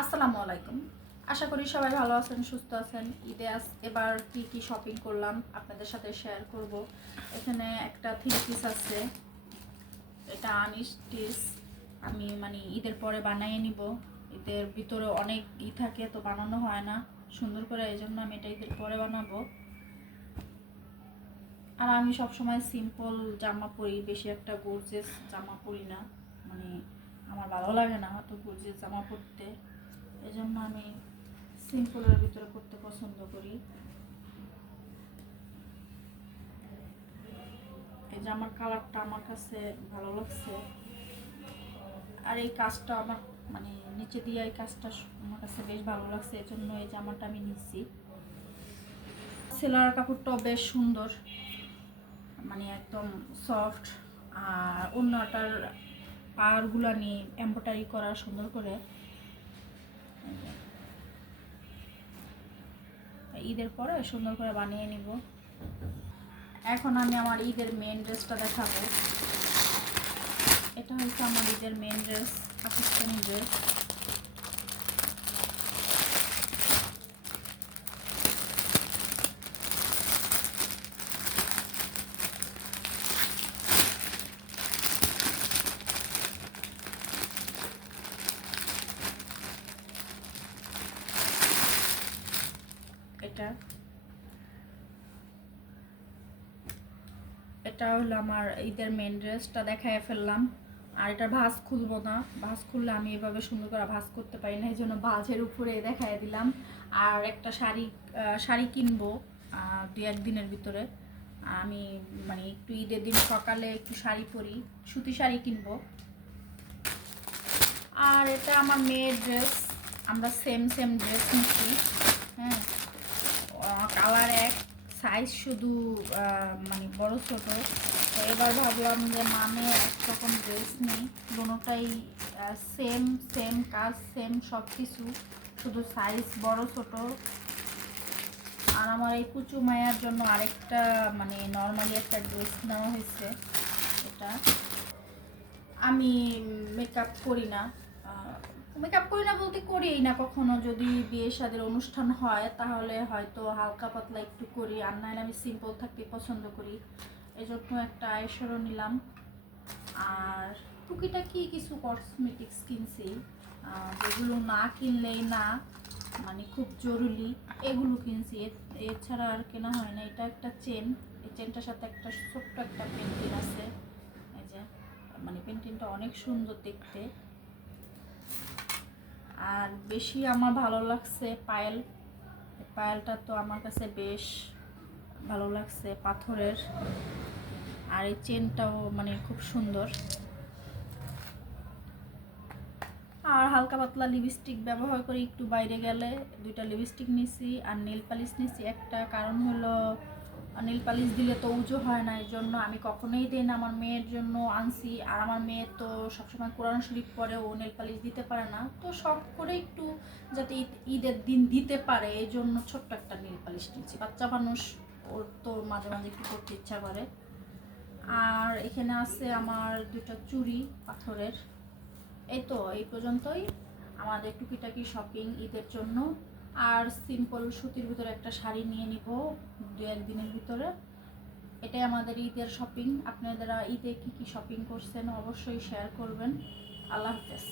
আসসালামু আলাইকুম। আশা করি সবাই ভালো আছেন, সুস্থ আছেন। এবার কি শপিং করলাম আপনাদের সাথে শেয়ার করব। এখানে একটা থ্রি পিস আছে, এটা আনস্টিচ। আমি ঈদের পরে বানিয়ে নিব। ঈদের ভিতরে অনেক থাকে, তো বানানো হয় না সুন্দর করে, এই জন্য আমি এটা ঈদের পরে বানাবো। আর আমি সবসময় সিম্পল জামা পরি, বেশি একটা গর্জিয়াস জামা পরি না। আমার ভালো লাগে না অত গর্জিয়াস জামা পরতে, এই জন্য আমি সিম্পলের ভিতরে করতে পছন্দ করি। এই জামার কালারটা আমার কাছে ভালো লাগছে, আর এই কাজটা আমার নিচে দিয়ে এই কাজটা আমার কাছে বেশ ভালো লাগছে, এই জন্য এই জামাটা আমি নিচ্ছি। সেলার কাপড়টাও বেশ সুন্দর, একদম সফট। আর অন্যটার পাড়গুলো নিয়ে এমব্রয়ডারি করা সুন্দর করে। ঈদের পরে সুন্দর করে বানিয়ে নিব। এখন আমি আমার ঈদের মেন ড্রেসটা দেখাবো। এটা হচ্ছে আমার ঈদের মেন ড্রেস, পাকিস্তানি ড্রেস। এটা হলো আমার ঈদের মেন ড্রেসটা, দেখায় ফেললাম। আর এটা ভাঁজ খুলবো না, ভাঁজ খুললে আমি এভাবে সুন্দর করে ভাঁজ করতে পারি না, এই জন্য ভাঁজের উপরে দেখায় দিলাম। আর একটা শাড়ি কিনবো 2-1 দিনের ভিতরে। আমি একটু ঈদের দিন সকালে একটু শাড়ি পরি, সুতি শাড়ি কিনবো। আর এটা আমার মেয়ের ড্রেস, আমরা সেম ড্রেস নিচ্ছি। হ্যাঁ, কালার এক, সাইজ শুধু বড় ছোট। তো এবার ভাবলাম যে একরকম ড্রেস নিই, দুটোটাই সেম কাজ, সেম সব কিছু, শুধু সাইজ বড় ছোট। আর আমার এই কুচু মায়ের জন্য আরেকটা নর্মালি একটা ড্রেস নেওয়া হয়েছে। এটা আমি মেকআপ করি না, বলতে করিই না কখনো। যদি বিয়ে শাদীর অনুষ্ঠান হয় তাহলে হয়তো হালকা পাতলা একটু করি, আর নাহলে আমি সিম্পল থাকতে পছন্দ করি। এই জন্য একটা আইশ্যাডো নিলাম। আর টুকিটাকি কিছু কসমেটিক্স কিনছি, যেগুলো না কিনলেই না, খুব জরুরি, এগুলো কিনছি। এছাড়া আর কেনা হয় না। এটা একটা চেন, এই চেনটার সাথে একটা ছোট্ট একটা পেন্টিং আছে। এই যে পেন্টিংটা অনেক সুন্দর দেখতে। আর বেশি আমার ভালো লাগছে পায়েলটা তো আমার কাছে বেশ ভালো লাগছে, পাথরের। আর এই চেনটাও খুব সুন্দর। আর হালকা পাতলা লিপস্টিক ব্যবহার করি একটু বাইরে গেলে। 2টা লিপস্টিক নিছি, আর নেল পালিশ নিছি একটা। কারণ হলো নেল পালিশ দিলে তো উজো হয় না, এই জন্য আমি কখনোই দিই না। আমার মেয়ের জন্য আনছি, আর আমার মেয়ে তো সবসময় কোরআন শরীফ পরে, ও নেল পালিশ দিতে পারে না, তো শখ করে একটু যাতে ঈদের দিন দিতে পারে এই জন্য ছোট্ট একটা নেল পালিশ নিচ্ছি। বাচ্চা মানুষ, ওর তো মাঝে মাঝে একটু করতে ইচ্ছা করে। আর এখানে আছে আমার 2টা চুড়ি পাথরের। এই তো এই পর্যন্তই আমাদের টুকিটাকি শপিং ঈদের জন্য। আর সিম্পল সুতির ভিতরে একটা শাড়ি নিয়ে নিব 2-1 দিনের ভিতরে। এটাই আমাদের ঈদের শপিং। আপনারা ঈদে কি শপিং করছেন অবশ্যই শেয়ার করবেন। আল্লাহ হাফেজ।